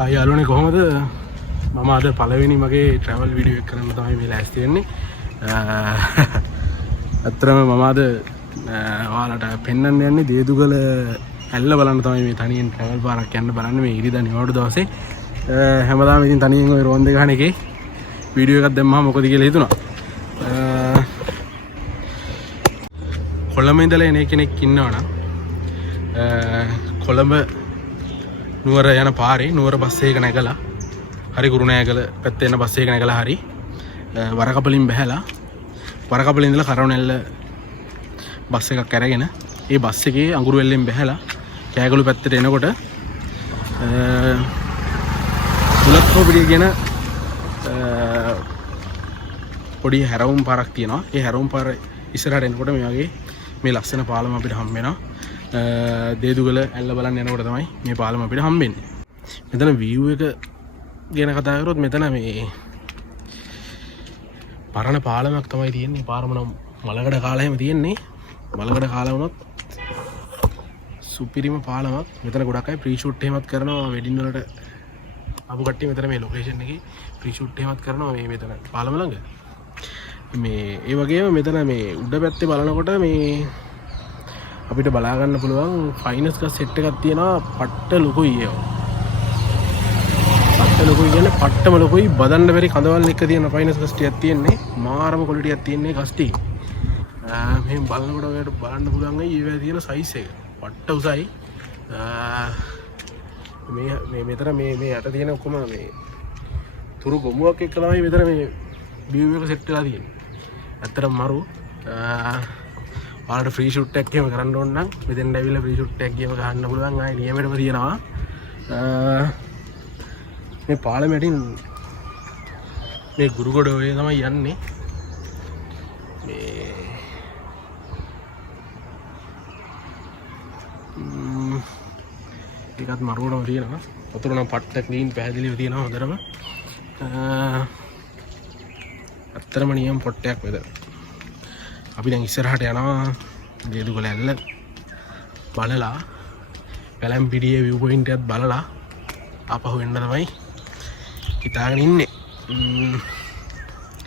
Hi යාළුවනේ කොහොමද? මම අද පළවෙනි මගේ ට්‍රැවල් වීඩියෝ එක කරන්න තමයි මේ ලෑස්ති වෙන්නේ. අත්‍තරම මම අද ඔයාලට පෙන්වන්න යන්නේ දේදුගල ඇල්ල බලන්න තමයි මේ තනියෙන් ට්‍රැවල් පාරක් යන්න බලන්නේ මේ ඉරිදා නිවාඩු දවසේ. හැමදාම ඉතින් තනියෙන් ওই රෝන්දේ ගහන එකේ වීඩියෝ එකක් දැම්මම මොකද කියලා හිතුණා. කොළඹ ඉඳලා එන කෙනෙක් ඉන්නවනම් කොළඹ නුවර යන පාරේ නුවර බස් එක නැගලා හරි කුරුණෑගල පැත්තේ යන බස් එක නැගලා හරි වරකපලින් බැහැලා වරකපලින් ඉඳලා කරවනැල්ල බස් එකක් අරගෙන ඒ බස් එකේ අඟුරුවෙල්ලෙන් බැහැලා කෑගලු පැත්තට එනකොට බුලත්කෝපිටිය කියන පොඩි හැරවුම් පාරක් තියෙනවා. ඒ හැරවුම් පාර ඉස්සරහට එනකොට මේ වගේ මේ ලස්සන පාලම අපිට හම්බ වෙනවා. දේදුගල ඇල්ල බලන්න යනකොට තමයි මේ පාලම අපිට හම්බෙන්නේ. මෙතන view එක ගැන කතා කරොත් මෙතන මේ පරණ පාලමක් තමයි තියෙන්නේ. පාරම නම් මලකඩ කාලෙම තියෙන්නේ. මලකඩ කාලේ වුණොත් සුපිරිම පාලමක්. මෙතන ගොඩක් අය ප්‍රී ෂූට් එහෙමත් කරනවා වෙඩින් වලට. අපු කට්ටිය මෙතන මේ ලොකේෂන් එකේ ප්‍රී ෂූට් එහෙමත් කරනවා මේ මෙතන පාලම ළඟ. මේ ඒ වගේම මෙතන මේ උඩ පැත්තේ බලනකොට මේ අපිට බලා ගන්න පුළුවන් ෆයිනස් ගස් සෙට් එකක් තියෙනවා. පට්ට ලොකුයි ඒවා. පට්ට ලොකුයි කියන්නේ පට්ටම ලොකුයි. බදන්න බැරි කඳවල් එක තියෙන ෆයිනස් ගස් ටිකක් තියෙන්නේ. මාරම ක්වොලිටියක් තියෙන්නේ ගස් ටික. මේ බලනකොට ඔයාලට බලන්න පුළුවන් ඒවා තියෙන සයිස් එක. පට්ට උසයි. මේ මෙතන මේ යට තියෙන ඔක්කොම මේ තුරු ගොමුවක් එක්ක තමයි මෙතන මේ view එක සෙට් වෙලා තියෙන්නේ. ඇත්තටම මරු ඔයාලට ෆ්‍රී ෂූට් එකක් එහෙම කරන්න ඕන නම් මෙතෙන් ඇවිල්ලා ෆ්‍රී ෂූට් එකක් ගියම ගන්න පුළුවන්. ආයේ නියමෙටම තියෙනවා. මේ පාලමෙටින් මේ ගුරුගොඩ ඔය තමයි යන්නේ. මේ ඒකත් මරුවටම තියෙනවා. වතුර නම් පට්ට ක්ලීන් පැහැදිලිව තියෙනවා හොඳටම. අත්‍තරම නියම පොට්ටයක් වෙද. අපි දැන් ඉස්සරහට යනවා දේදුගල ඇල්ල බලලා පැලම්පිටියේ view point එකත් බලලා ආපහු එන්න තමයි හිතාගෙන ඉන්නේ.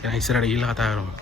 දැන් ඉස්සරහට ගිහිල්ලා කතා කරමු.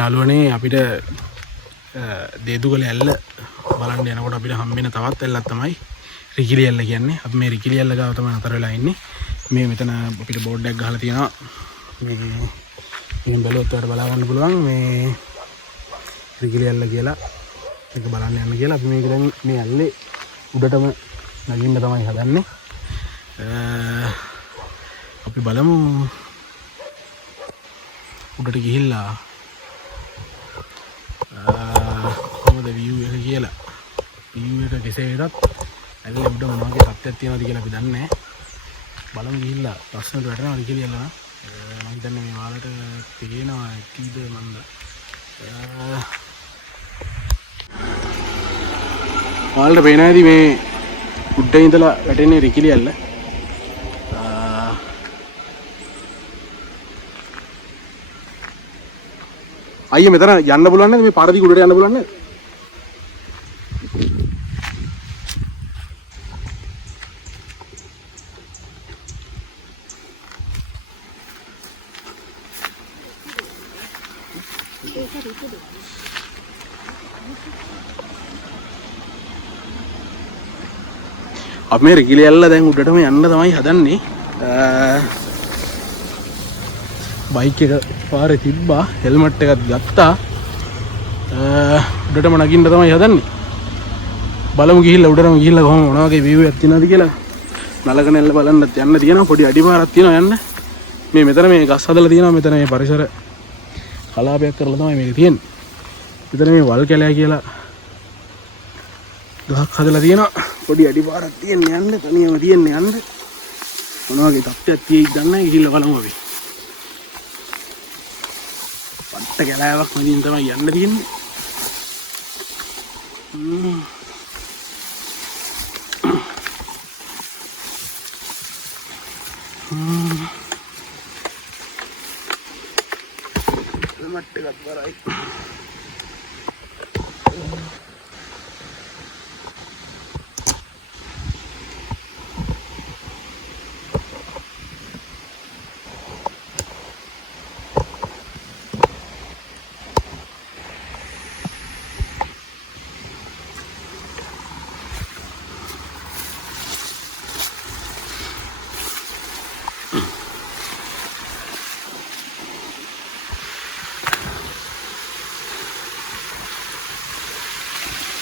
යාළුවනේ අපිට දේදුගල ඇල්ල බලන්න යනකොට අපිට හම්බෙන තවත් ඇල්ලක් තමයි රිකිලි ඇල්ල කියන්නේ. අපි මේ රිකිලි ඇල්ල ගාව තමයි අතර වෙලා ඉන්නේ. මේ මෙතන අපිට බෝඩ් එකක් ගහලා තියෙනවා. මේ ඉතින් බැලුවොත් ඔයාලට බලා ගන්න පුළුවන් මේ රිකිලි ඇල්ල කියලා. ඒක බලන්න යන්න කියලා අපි මේක දැන් මේ ඇල්ලේ උඩටම නගින්න තමයි හදන්නේ. අපි බලමු උඩට ගිහිල්ලා කොහොමද view එක කියලා. view එක කෙසේ වෙතත් ඇල්ල උඩ මොන වගේ තත්ත්වයක් තියෙනවද කියලා අපි දන්නේ නැහැ. බලමු ගිහිල්ලා ලස්සනට වැටෙනවා රිකිලි ඇල්ල. මම හිතන්නේ මේ වාලට පේනවා කීද මන්ද. වාලට පේනවා ඇති මේ උඩින් ඉඳලා වැටෙන්නේ රිකිලි ඇල්ල. අයියේ මෙතන යන්න පුළුවන් නේද? මේ පාර දිග උඩට යන්න පුළුවන් නේද? අපි මේ රිකිලියල්ල දැන් උඩටම යන්න තමයි හදන්නේ. බයික් එක පාරේ තිබ්බා, හෙල්මට් එකත් ගත්තා. උඩටම නගින්න තමයි හදන්නේ. බලමු ගිහිල්ලා උඩටම ගිහිල්ලා කොහොම මොන වගේ view එකක් තියෙනවද කියලා. නලක නැල්ල බලන්නත් යන්න තියෙනවා. පොඩි අඩිපාරක් තියෙනවා යන්න. මේ මෙතන මේ ගස් හදලා තියෙනවා. මෙතන මේ පරිසර කලාපයක් කරලා තමයි මේක තියෙන්නේ. මෙතන මේ වල් කැලෑ කියලා ගහක් හදලා තියෙනවා. පොඩි අඩිපාරක් තියෙන්නේ යන්න. තනියම තියෙන්නේ යන්න. මොන වගේ තත්ත්වයක් තියෙයිද දන්නේ නැහැ. ගිහිල්ලා බලමු අපි. පට්ට කැලෑවක් මැදින් තමයි යන්න තියෙන්නේ. මට්ටකත් බරයි.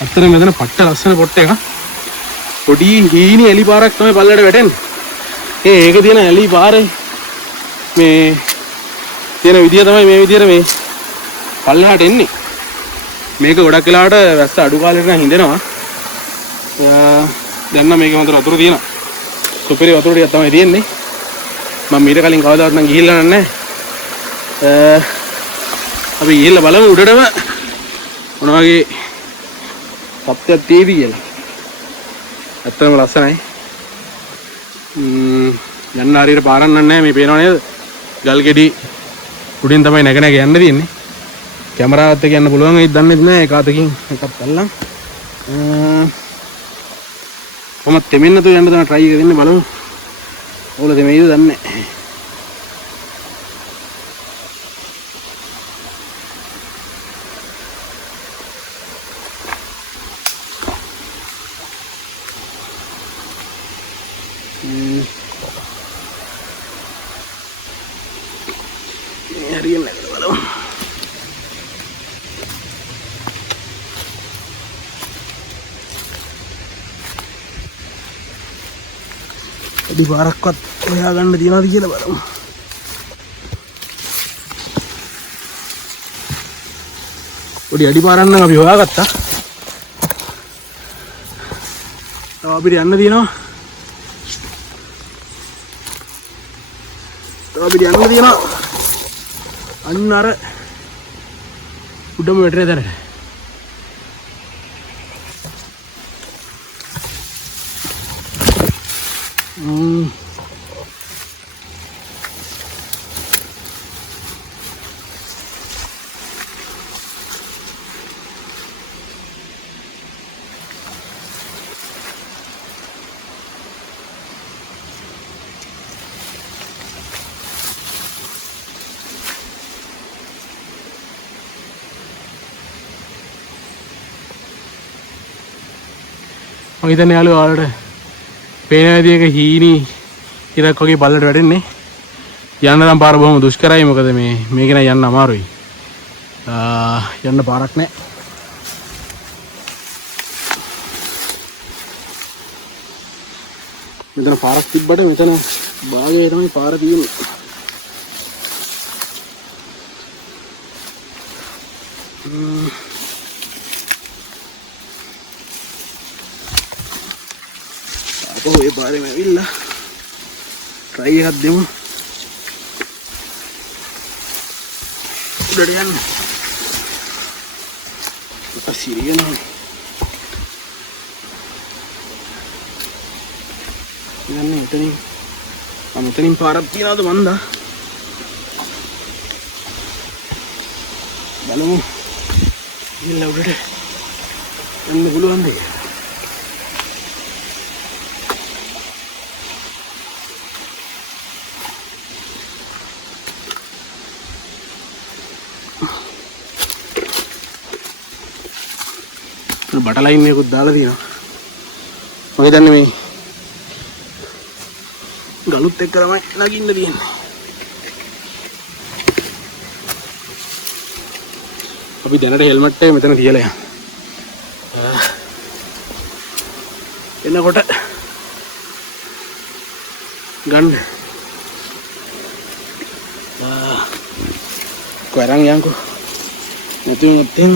අතන මෙතන පට්ට ලස්සන පොට් එක. පොඩි හීනි එලි පාරක් තමයි පල්ලයට වැටෙන්නේ. ඒක තියෙන එලි පාරේ මේ තියෙන විදිය තමයි මේ විදියට මේ පල්ලයට එන්නේ. මේක ගොඩක් වෙලාවට වැස්ස අඩු කාලෙට නම් හින්දෙනවා. දැන් නම් මේකේ හොඳට වතුර තියෙනවා. සුපිරි වතුර ටිකක් තමයි තියෙන්නේ. මම මීට කලින් කවදාවත් නම් ගිහිල්ලා නැහැ. අපි ගිහිල්ලා බලමු උඩටම මොන වගේ සත්‍යයක් තියෙවි කියලා. ඇත්තම ලස්සනයි. යන්න හරියට පාරක් නැහැ මේ පේනව නේද? ගල් ගෙඩි උඩින් තමයි නැග නැග යන්න තියෙන්නේ. කැමරාවත් එක්ක යන්න පුළුවන් වෙයිද දන්නේ නැහැ. එක අතකින් එකක් බලලා. කොහොමද තෙමෙන්න තු යන්න තමයි try එක දෙන්නේ බලමු. ඕල දෙමෙයිද දන්නේ නැහැ. හරියන්නේ නැහැ බලමු. අඩි පාරක්වත් හොයා ගන්න තියනවාද කියලා බලමු. පොඩි අඩි පාරක් නම් අපි හොයාගත්තා. තව අපිට යන්න තියෙනවා. අන්න අර උඩම වැටෙන තැනට. මම හිතන්නේ යාළුවා ඔයාලට පේන විදිහක හීනි ඉරක් වගේ බල්ලට වැටෙන්නේ. යන්න නම් පාර බොහොම දුෂ්කරයි. මොකද මේක නෑ යන්න අමාරුයි. යන්න පාරක් නෑ. මෙතන පාරක් තිබ්බට මෙතන භාගයේ තමයි පාර තියෙන්නේ. ඔය පාරෙම ඇවිල්ලා try එකක් දෙමු. උඩට යන්න. අසිරියනවා. යන්නේ මෙතනින් පාරක් තියනවද මන්දා? බලමු. ගිහිල්ලා උඩට යන්න පුළුවන්ද? බට ලයින් එකකුත් දාලා තියෙනවා. මම හිතන්නේ මේ ගලුත් එක්ක තමයි නගින්න තියෙන්නේ. අපි දැනට හෙල්මට් එක මෙතන තියලා යනවා. එනකොට ගන්න කොරන් යන්කෝ නැතුව නැත්නම්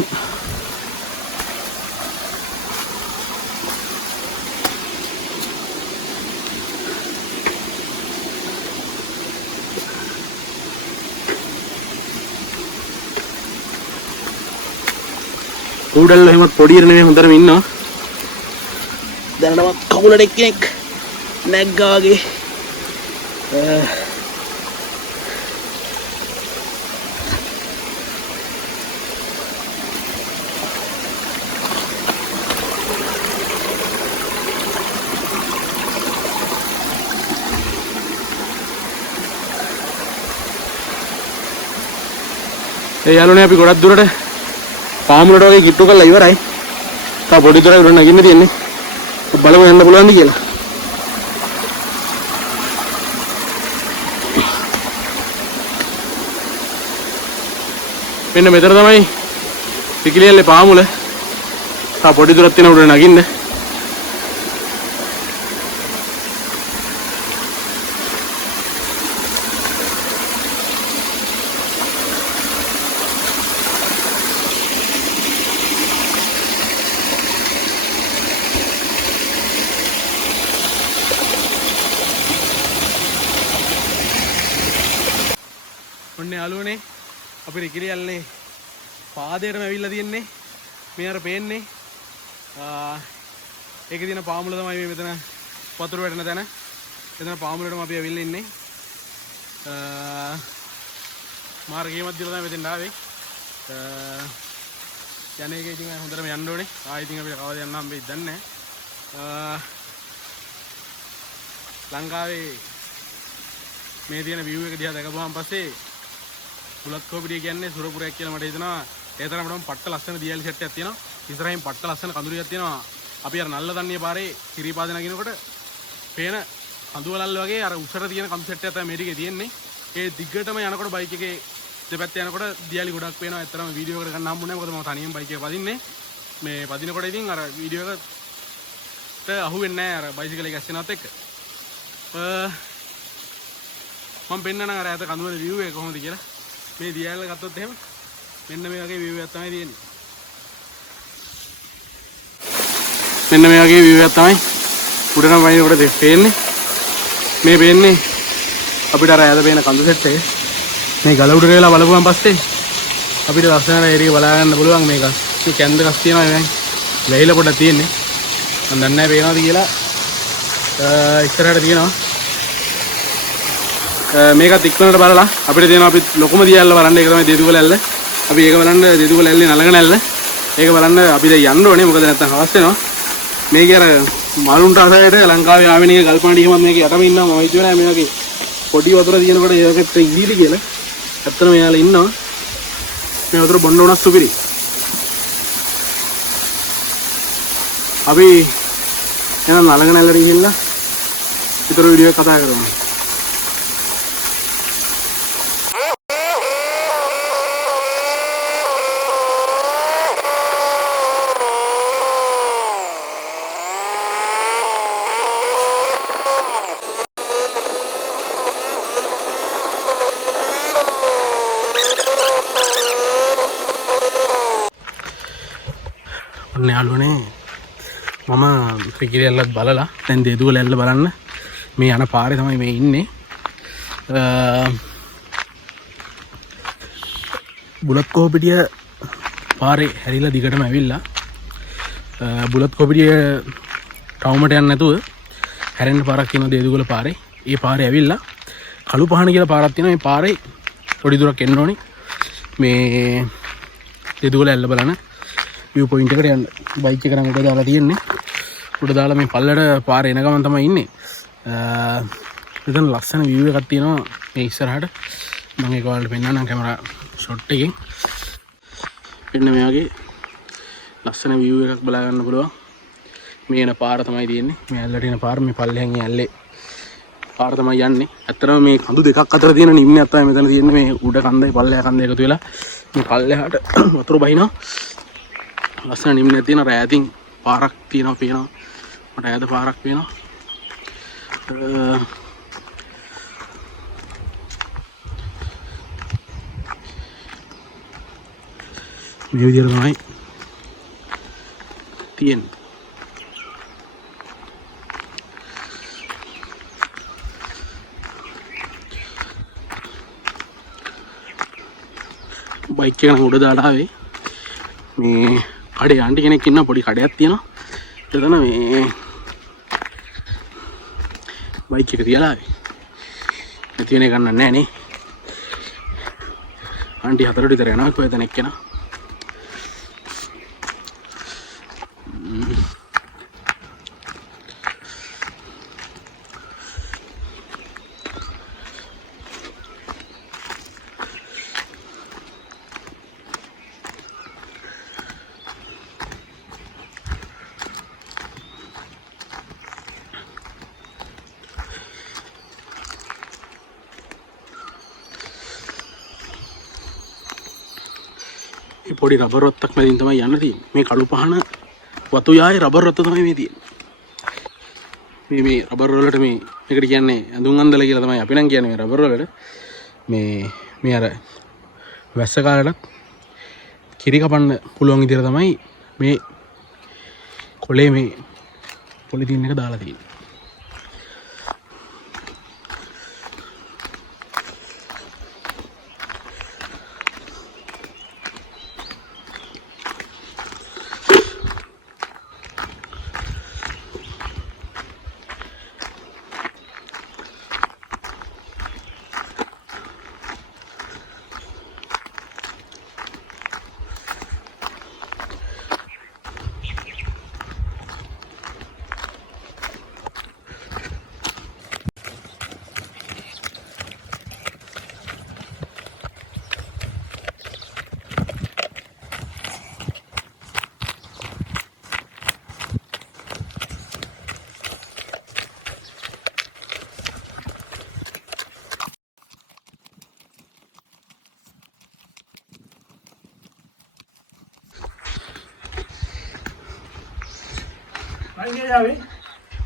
කුඩල් එහෙමත් පොඩියර නෙමෙයි හොඳටම ඉන්නවා. දැනටම කකුලට එක්කෙනෙක් නැග්ගා වගේ. ඒ යාළුවනේ අපි ගොඩක් දුරට පාමුලට වගේ කිට්ටු කරලා ඉවරයි. තා පොඩි දොරේ උඩ නගින්න තියෙන්නේ. බලමු යන්න පුළුවන්ද කියලා. මෙන්න මෙතන තමයි පිකිලියල්ලේ පාමුල. තා පොඩි දොරක් තියෙන උඩ නගින්න. ඔන්න යාළුවනේ අපි රිකිලියල්ලේ පාදයටම ඇවිල්ලා තියෙන්නේ. මේ අර පේන්නේ ඒකේ තියෙන පාමුල තමයි මේ මෙතන වතුර වැටෙන තැන. එතන පාමුලටම අපි ඇවිල්ලා ඉන්නේ. මාර්ගයේ මැදලා තමයි මෙතෙන් ආවේ. යන්නේ ඒක ඉතින් හොඳටම යන්න ඕනේ. ආයෙ ඉතින් අපිට කවදාද යන්න හම්බෙයිද දන්නේ නැහැ. ලංකාවේ මේ තියෙන view එක දිහා දැකපුවාන් පස්සේ බුලත්කෝපිටිය කියන්නේ සුරපුරයක් කියලා මට හිතෙනවා. ඒ තරමටම පට්ට ලස්සන දියලි සෙට් එකක් තියෙනවා. ඉස්සරහින් පට්ට ලස්සන කඳුරියක් තියෙනවා. අපි අර නල්ල දන්නේ පාරේ කිරිපාද නගිනකොට පේන කඳුවලල් වගේ අර උසර තියෙන කඳු සෙට් එකක් තමයි මේ ටිකේ තියෙන්නේ. ඒ දිග්ගටම යනකොට බයික් එකේ දෙපැත්තේ යනකොට දියලි ගොඩක් පේනවා. ඇත්තටම වීඩියෝ එකට ගන්න හම්බුනේ නැහැ. මොකද මම තනියම බයික් එක පදින්නේ. මේ පදිනකොට ඉතින් අර වීඩියෝ එකට අහුවෙන්නේ නැහැ අර බයිසිකල් එක ඇස්සෙනවත් එක්ක. මම පෙන්නන අර ඇත කඳුවල view එක කොහොමද කියලා. මේ දියල්ල ගත්තොත් එහෙම මෙන්න මේ වගේ view එකක් තමයි තියෙන්නේ. මෙන්න මේ වගේ view එකක් තමයි උඩටම වයින්කොට පේන්නේ. මේ පේන්නේ අපිට අර ඇද පේන කඳු සෙට් එක. මේ ගල උඩට වෙලා බලපුවාන් පස්සේ අපිට ලස්සනට ඒරිය බලා ගන්න පුළුවන්. මේක කැන්ද ගස් තියෙනවා මේ වෙයිල පොඩක් තියෙන්නේ. මම දන්නේ නැහැ පේනවද කියලා. ඉස්සරහට තියෙනවා. මේකත් ඉක්මනට බලලා අපිට තියෙනවා අපි ලොකුම දියල්ල බලන්න. ඒක තමයි දෙදුගල ඇල්ල. අපි ඒක බලන්න දෙදුගල ඇල්ලේ නලගන ඇල්ල. ඒක බලන්න අපි දැන් යන්න ඕනේ. මොකද නැත්තම් හවස් වෙනවා. මේකේ අර මලුන්ට අසයට ලංකාවේ ආවෙනික ගල්පාණි එහෙමත් මේක යටම ඉන්නවා. මම හිතුවේ නෑ මේ වගේ පොඩි වතුර තියෙනකොට ඒකට ඉදීලි කියලා. ඇත්තටම එයාලා ඉන්නවා. මේ වතුර බොන්න උනස් සුපිරි. අපි එහෙනම් නලගන ඇල්ලට ගිහිල්ලා ඊතර වීඩියෝ එක කතා කරමු. යාළුවනේ මම රිකිලි ඇල්ලත් බලලා දැන් දෙදුවල ඇල්ල බලන්න මේ යන පාරේ තමයි මේ ඉන්නේ. බුලත්කෝපිටිය පාරේ හැරිලා දිගටම ඇවිල්ලා බුලත්කෝපිටිය ටවුමට යන්න නැතුව හැරෙන්න පාරක් තියෙනවා දෙදුවල පාරේ. ඒ පාරේ ඇවිල්ලා කළු පහන කියලා පාරක් තියෙනවා. මේ පාරේ පොඩි දුරක් එන්න ඕනේ. මේ දෙදුවල ඇල්ල බලන්න view point එකට යන්න. බයික් එක නම් උඩ දාලා තියෙන්නේ. උඩ දාලා මේ පල්ලට පාර එන ගමන් තමයි ඉන්නේ. එතන ලස්සන view එකක් තියෙනවා මේ ඉස්සරහට. මම ඒක ඔයාලට පෙන්නන්නම් කැමරා ෂොට් එකෙන්. මෙන්න මේ වගේ ලස්සන view එකක් බලා ගන්න පුළුවන්. මේ එන පාර තමයි තියෙන්නේ. මේ ඇල්ලට එන පාර මේ පල්ලෙහාන් ඇල්ලේ පාර තමයි යන්නේ. ඇත්තටම මේ කඳු දෙකක් අතර තියෙන නිම්නයක් තමයි මෙතන තියෙන්නේ. මේ උඩ කන්දයි පල්ලෙහා කන්දයි එකතු වෙලා මේ පල්ලෙහාට වතුර බහිනවා. ලස්සන නිම්නයක් තියෙන රෑතින් පාරක් තියෙනවා පේනවා. මට ඈත පාරක් පේනවා. මේ විදිහට තමයි තියෙන්නේ. බයික් එක නම් උඩ දාලා ආවේ. මේ කඩේ ආන්ටි කෙනෙක් ඉන්න පොඩි කඩයක් තියෙනවා. එතන මේ බයික් එක තියලා ආවේ. නැති වෙන එක ගන්න නැහැ නේ. ආන්ටි 4ට විතර යනවා කොහෙද එක්කෙනා. පොඩි රබර් රොත්තක් මැදින් තමයි යන්න තියෙන්නේ. මේ කළු පහන වතු යායේ රබර් රොත්ත තමයි මේ තියෙන්නේ. මේ රබර් වලට මේකට කියන්නේ ඇඳුම් අන්දල කියලා තමයි අපි නම් කියන්නේ මේ රබර් වලට. මේ අර වැස්ස කාලේට කිරි කපන්න පුළුවන් විදිහට තමයි මේ කොලේ මේ පොලිතීන් එක දාලා තියෙන්නේ.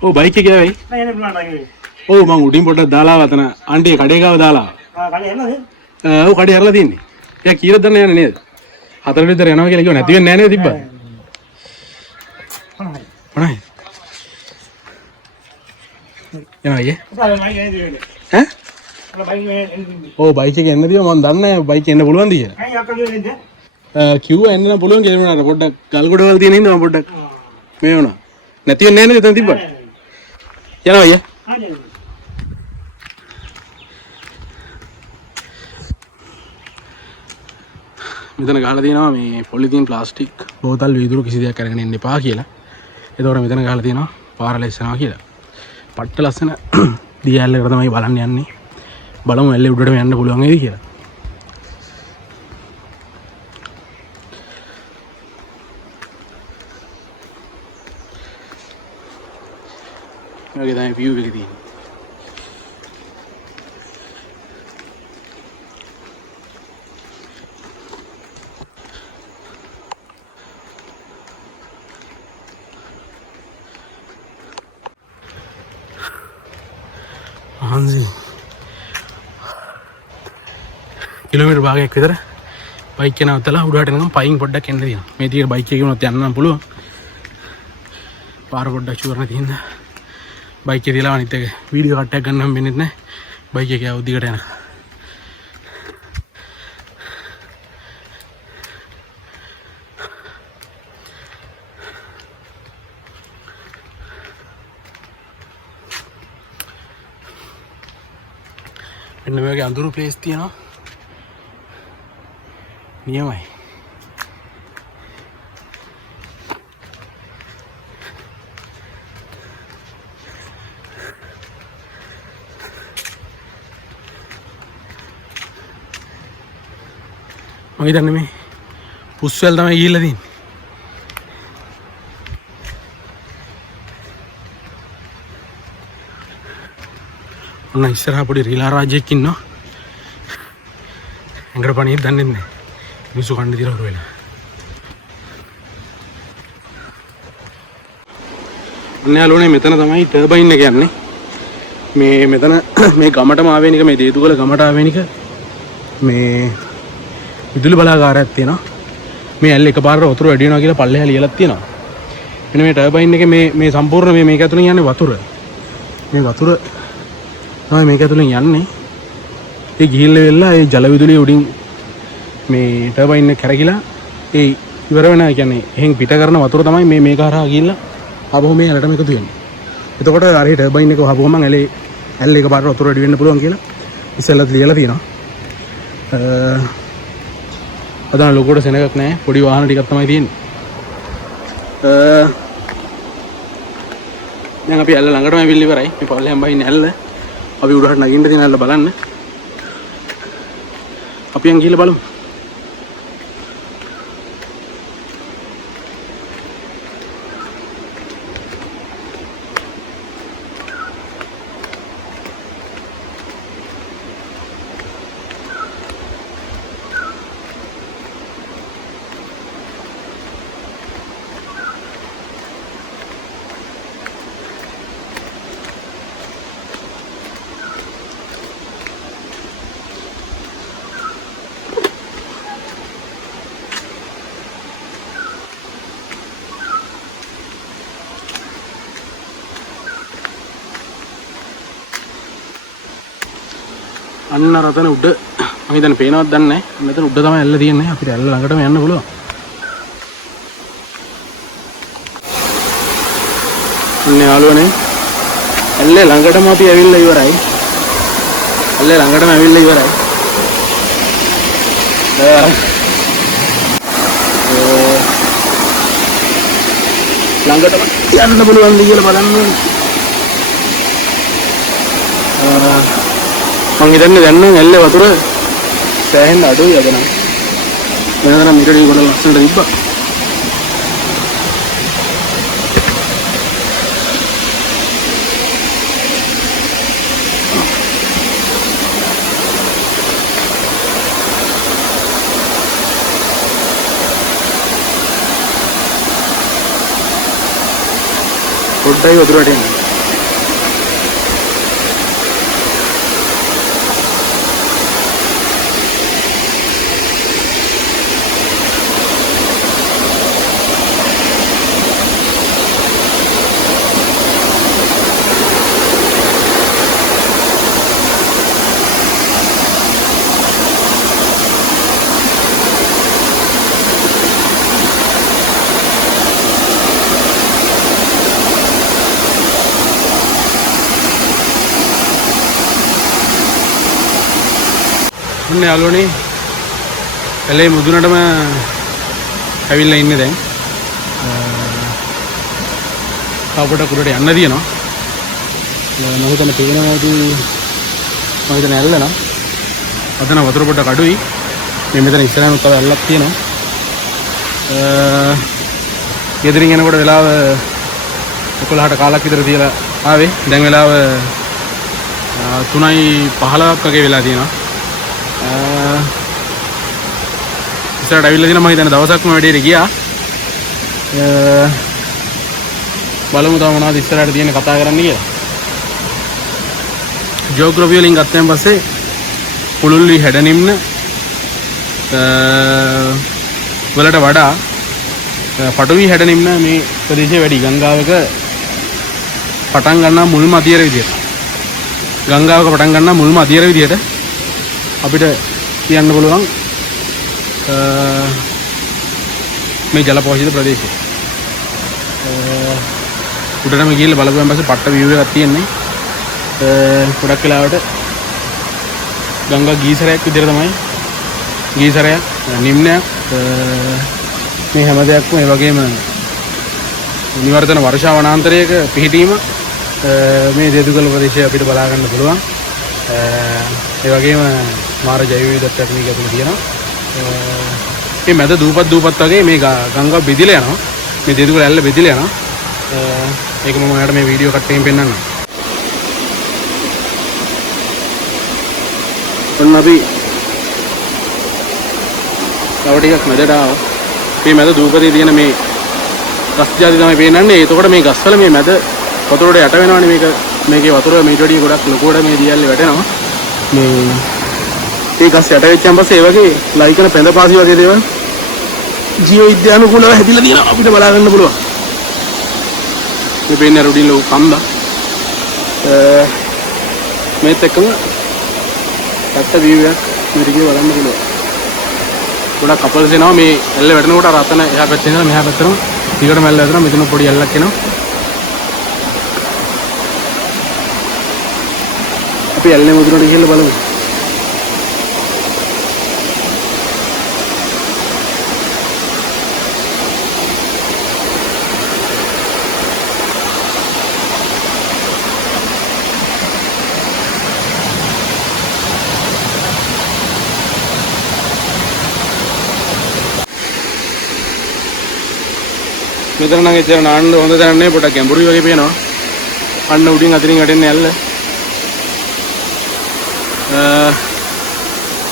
ओ बाइक के क्या भाई ओ मैं उड़ी पोटा दाला वतना आंटी कड़े का दाला ओ कड़े हरला दिन या कीरत दन्ने याने नहीं हाथर भी दर याना के लगे नहीं नैने दिब्बा पढ़ा है याना ये हैं ओ बाइक के एन्ने दियो मन दन्ने बाइक एन्ने बुलवान दिया क्यों एन्ने ना बुलवान के ना पोटा गालगुड़े वाल दिया नहीं ना पोटा मैं होना නැති වෙන්නේ නැහැ නේද තිබ්බා යනවා අයියා මෙතන ගහලා තියෙනවා මේ පොලිතීන් ප්ලාස්ටික් බෝතල් වීදුරු කිසි දෙයක් අරගෙන එන්න එපා කියලා. ඒතකොට මෙතන ගහලා තියෙනවා පාර ලැස්සනවා කියලා. පට්ට ලස්සන දියැලකට තමයි බලන්න යන්නේ. බලමු ඇල්ලේ උඩටම යන්න පුළුවන් වේද කියලා. Okay, then view එක තියෙන්නේ. ආන්සි කිලෝමීටර් භාගයක් විතර බයික් එක නවත්තලා උඩට යනකම් පයින් පොඩ්ඩක් එන්න තියෙනවා. මේ තියෙන බයික් එකේ වුණත් යන්න නම් පුළුවන්. පාර පොඩ්ඩක් ෂුවර් නැති හින්දා बाइक के दिला अनित वीडियो कट्टा करना हम बिनित ने बाइक के क्या उदी कटे ना इन्हें मैं क्या अंदर प्लेस थी ना नियम है මම හිතන්නේ මේ පුස්වැල් තමයි ගිහිල්ලා තියෙන්නේ. ඔන්න ඉස්සරහා පොඩි රිලා රාජ්‍යයක් ඉන්නවා. එංගර පණියෙත් දන්නේ නැහැ. මිනිස්සු කන්න දිලා හොර වෙලා. ඔන්න යාළුවනේ මෙතන තමයි ටර්බයින් එක යන්නේ. මේ මෙතන මේ ගමටම ආවේනික මේ දේතුගල ගමට ආවේනික මේ විදුලි බලාගාරයක් තියෙනවා. මේ ඇල්ල එකපාරට වතුර වැඩි වෙනවා කියලා පල්ලෙහා ලියලා තියෙනවා. මෙන්න මේ ටර්බයින් එකේ මේ සම්පූර්ණ මේක ඇතුලෙන් යන්නේ වතුර. මේ වතුර තමයි මේක ඇතුලෙන් යන්නේ. ඒ ගිහිල්ලා වෙලා ඒ ජල විදුලිය උඩින් මේ ටර්බයින් එක කැරකිලා ඒ ඉවර වෙන කියන්නේ එහෙන් පිට කරන වතුර තමයි මේක හරහා ගිහිල්ලා ආපහු මේ ඇලටම එකතු වෙන්නේ. එතකොට අර ටර්බයින් එක වහපුවම ඇල්ල එකපාරට වතුර වැඩි වෙන්න පුළුවන් කියලා ඉස්සෙල්ලත් ලියලා තියෙනවා. අදන ලොකුවට සෙනගක් නැහැ. පොඩි වාහන ටිකක් තමයි තියෙන්නේ. දැන් අපි ඇල්ල ළඟටම ඇවිල්ලා ඉවරයි. මේ පල්ලෙන් බහින්නේ ඇල්ල. අපි උඩට නගින්න තියෙන ඇල්ල බලන්න. අපි යන් ගිහලා බලමු. අන්න රතන උඩ මම හිතන්නේ පේනවද දන්නේ නැහැ. මෙතන උඩ තමයි ඇල්ල තියෙන්නේ. අපිට ඇල්ල ළඟටම යන්න පුළුවන්. අන්න යාළුවනේ ඇල්ල ළඟටම අපි ඇවිල්ලා ඉවරයි. ඇල්ල ළඟටම ඇවිල්ලා ඉවරයි. ළඟටම යන්න පුළුවන්ද කියලා බලන්න ඕනේ. මං හිතන්නේ දැන් නම් ඇල්ලේ වතුර සෑහෙන්න අඩුයි අද නම්. වෙනදා නම් ඊටදී ගොඩක් ලස්සනට තිබ්බා. පොඩ්ඩයි වතුර වැටෙන්නේ. ඔන්න යාළුවනේ ඇලේ මුදුනටම ඇවිල්ලා ඉන්නේ දැන්. කවුකට කුරට යන්න දිනවා. මම හිතන්නේ පේනවාදී මම හිතන්නේ ඇල්ල නම්. අතන වතුර පොඩ්ඩක් අඩුයි. මේ මෙතන ඉස්සරහම තව ඇල්ලක් තියෙනවා. ගෙදරින් එනකොට වෙලාව 11ට කාලක් විතර තියලා ආවේ. දැන් වෙලාව 3:15ක් වගේ වෙලා තියෙනවා. ඉස්සරහට ඇවිල්ලා තියෙනවා. මම හිතන්නේ දවසක්ම වැඩේට ගියා. බලමු තව මොනවද ඉස්සරහට තියෙන කතා කරන්න කියලා. ජියෝග්‍රැෆි වලින් ගත්තන් පස්සේ පුළුල්ලි හැඩනිම්න වලට වඩා පටවි හැඩනිම්න මේ ප්‍රදේශයේ වැඩි. ගංගාවක පටන් ගන්නා මුල්ම අධියර විදියට. ගංගාවක පටන් ගන්නා මුල්ම අධියර විදියට අපිට කියන්න පුළුවන් මේ ජල පෝෂිත ප්‍රදේශය. උඩටම ගිහිල්ලා බලපුවාන් පස්සේ පට්ට view එකක් තියෙන්නේ. ගොඩක් වෙලාවට ගංගා ගීසරයක් විදිහට තමයි. ගීසරයක් නිම්නයක් මේ හැම දෙයක්ම ඒ වගේම නිවර්තන වර්ෂා වනාන්තරයක පිහිටීම මේ දේදුගල ප්‍රදේශය අපිට බලා ගන්න පුළුවන්. ඒ වගේම මාර ජෛව විවිධත්වයක් මේක ඇතුළේ තියෙනවා. මේ මැද දූපත් වගේ මේ ගංගා බෙදිලා යනවා. මේ දේදුගල ඇල්ල බෙදිලා යනවා. ඒක මම ඔයාලට මේ වීඩියෝ කට්ටකින් පෙන්නන්නම්. ඔන්න අපි තව ටිකක් මැදට ආවා. මේ මැද දූපතේ තියෙන මේ ගස් ජාති තමයි පේන්නන්නේ. එතකොට මේ ගස්වල මේ මැද වතුරට යට වෙනවනේ මේකේ වතුර මේට වඩා ගොඩක් ලොකුවට මේ දියල්ලේ වැටෙනවා. මේ ගස් යට වෙච්චාන් පස්සේ ඒ වගේ ලයිකන පැඳපාසි වගේ දේවල් ජීව විද්‍යානුකූලව හැදිලා තියෙනවා අපිට බලා ගන්න පුළුවන්. මේ පේන්නේ රුඩින් ලොකු කන්ද. මේත් එක්කම පැත්ත view එකක් මේක බලන්න පුළුවන්. ගොඩක් කපල්ස් එනවා මේ ඇල්ල වැටෙනකොට රතන එහා පැත්තේ ඉඳලා මෙහා පැත්තටම ඊකට මැල්ල වැටෙනවා. මෙතන පොඩි ඇල්ලක් එනවා. අපි ඇල්ලේ මුදුනට ගිහිල්ලා බලමු. මෙතන නම් එච්චර නාන්න හොඳ දැනක් නෙවෙයි, පොඩක් ගැඹුරුයි වගේ පේනවා. අන්න උඩින් අතින් වැටෙන්නේ ඇල්ල.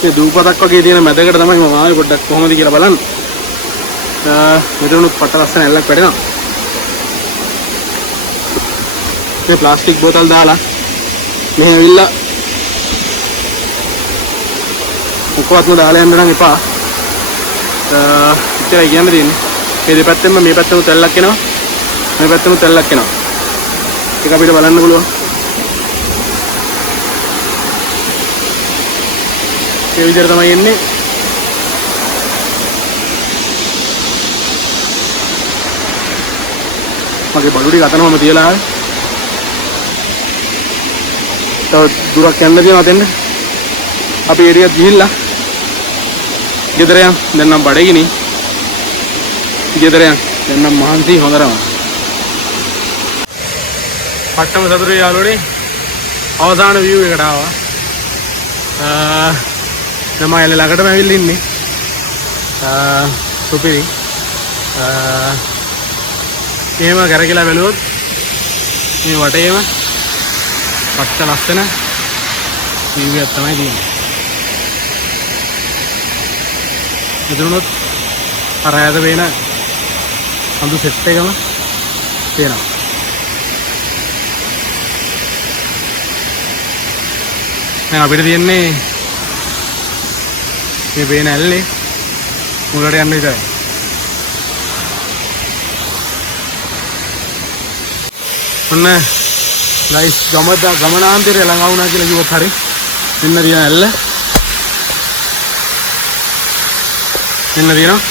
මේ දූපතක් වගේ තියෙන මැදකට තමයි මම ආවේ පොඩ්ඩක් කොහොමද කියලා බලන්න. මෙතනුත් පට ලස්සන ඇල්ලක් වැටෙනවා. මේ ප්ලාස්ටික් බෝතල් දාලා මෙහෙ ඇවිල්ලා මොකවත්ම දාලා යන්න නම් එපා. ඉතින් කියන්න තියෙන්නේ මේ දෙපැත්තෙන්ම මේ පැත්තෙම තැල්ලක් එනවා, මේ පැත්තෙම තැල්ලක් එනවා. ඒක අපිට බලන්න පුළුවන්. ඒ විදිහට තමයි එන්නේ. මගේ බඩු ටික අතනම තියලා ආවේ. තව දුරක් යන්න තියෙනවා අතෙන්ද. අපි ඒරියක් ගිහිල්ලා ගෙදර යන්. දැන් නම් බඩගිනි. ගෙදර යන්. දැන් නම් මහන්සි හොඳටම. පට්ටම සතුටුයි යාළුවනේ. අවසාන view එකට ආවා. තමයි ඇල්ල ළඟටම ඇවිල්ලා ඉන්නේ. සුපිරි. එහෙම කරකිලා බැලුවොත් මේ වටේම පට්ට ලස්සන view එකක් තමයි තියෙන්නේ. මෙතනොත් අර ඈත වෙන අඳු සෙට් එකම තියෙනවා. දැන් අපිට තියෙන්නේ මේ පේන ඇල්ලේ මුලට යන්න විතරයි. ඔන්න ගයිස් ගමනාන්තරය ළඟා වුණා කියලා කිව්වොත් හරි. මෙන්න තියෙන ඇල්ල. මෙන්න තියෙනවා.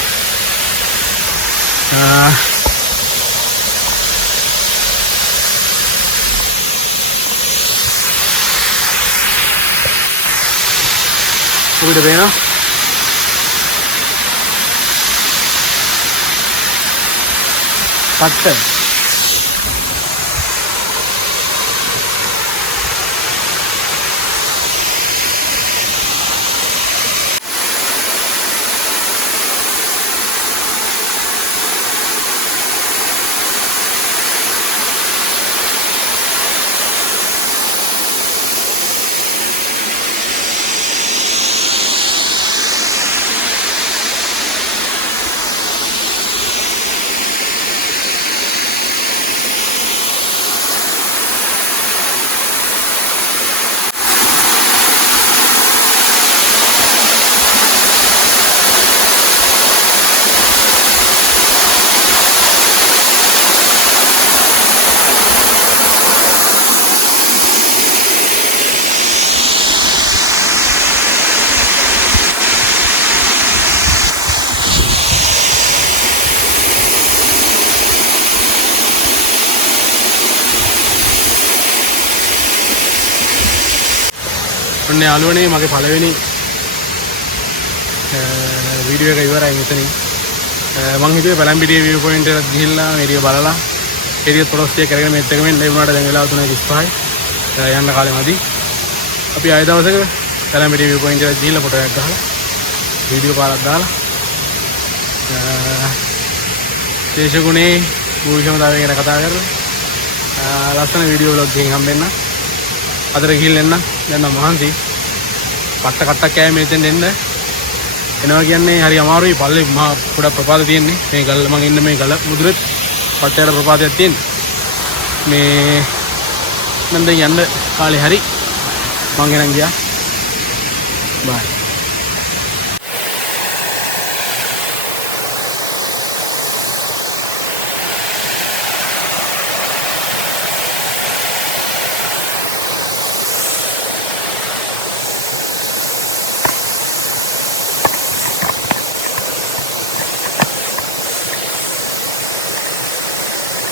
අපිට පේනවා පට්ට. ඔන්න යාළුවනේ මගේ පළවෙනි වීඩියෝ එක ඉවරයි මෙතනින්. මම හිතුවේ පැලම්බිටිය view point එකට ගිහිල්ලා මේ ටික බලලා ඒරියත් පොරොස්තිය කරගෙන මේත් එකම එන්න වුණාට දැන් වෙලාව 3:35යි. යන්න කාලෙ මදි. අපි ආයෙ දවසක පැලම්බිටිය view point එකට ගිහිල්ලා ෆොටෝ එකක් ගහලා වීඩියෝ පාරක් දාලා දේශගුණේ භූෂමතාවය ගැන කතා කරලා ලස්සන වීඩියෝ ව්ලොග් එකකින් හම්බෙන්න. අදට ගිහින් එන්න. දැන් නම් මහන්සි. පට්ට කට්ටක් කෑම මෙතෙන් එන්න එනවා කියන්නේ හරි අමාරුයි. පල්ලේ මහා ගොඩක් ප්‍රපාත තියෙන්නේ. මේ ගල මම ඉන්න මේ ගල මුදුරේ පට්ටයට ප්‍රපාතයක් තියෙන්නේ. මේ නම් දැන් යන්න කාලේ හරි මං ගෙනන් ගියා. බයි.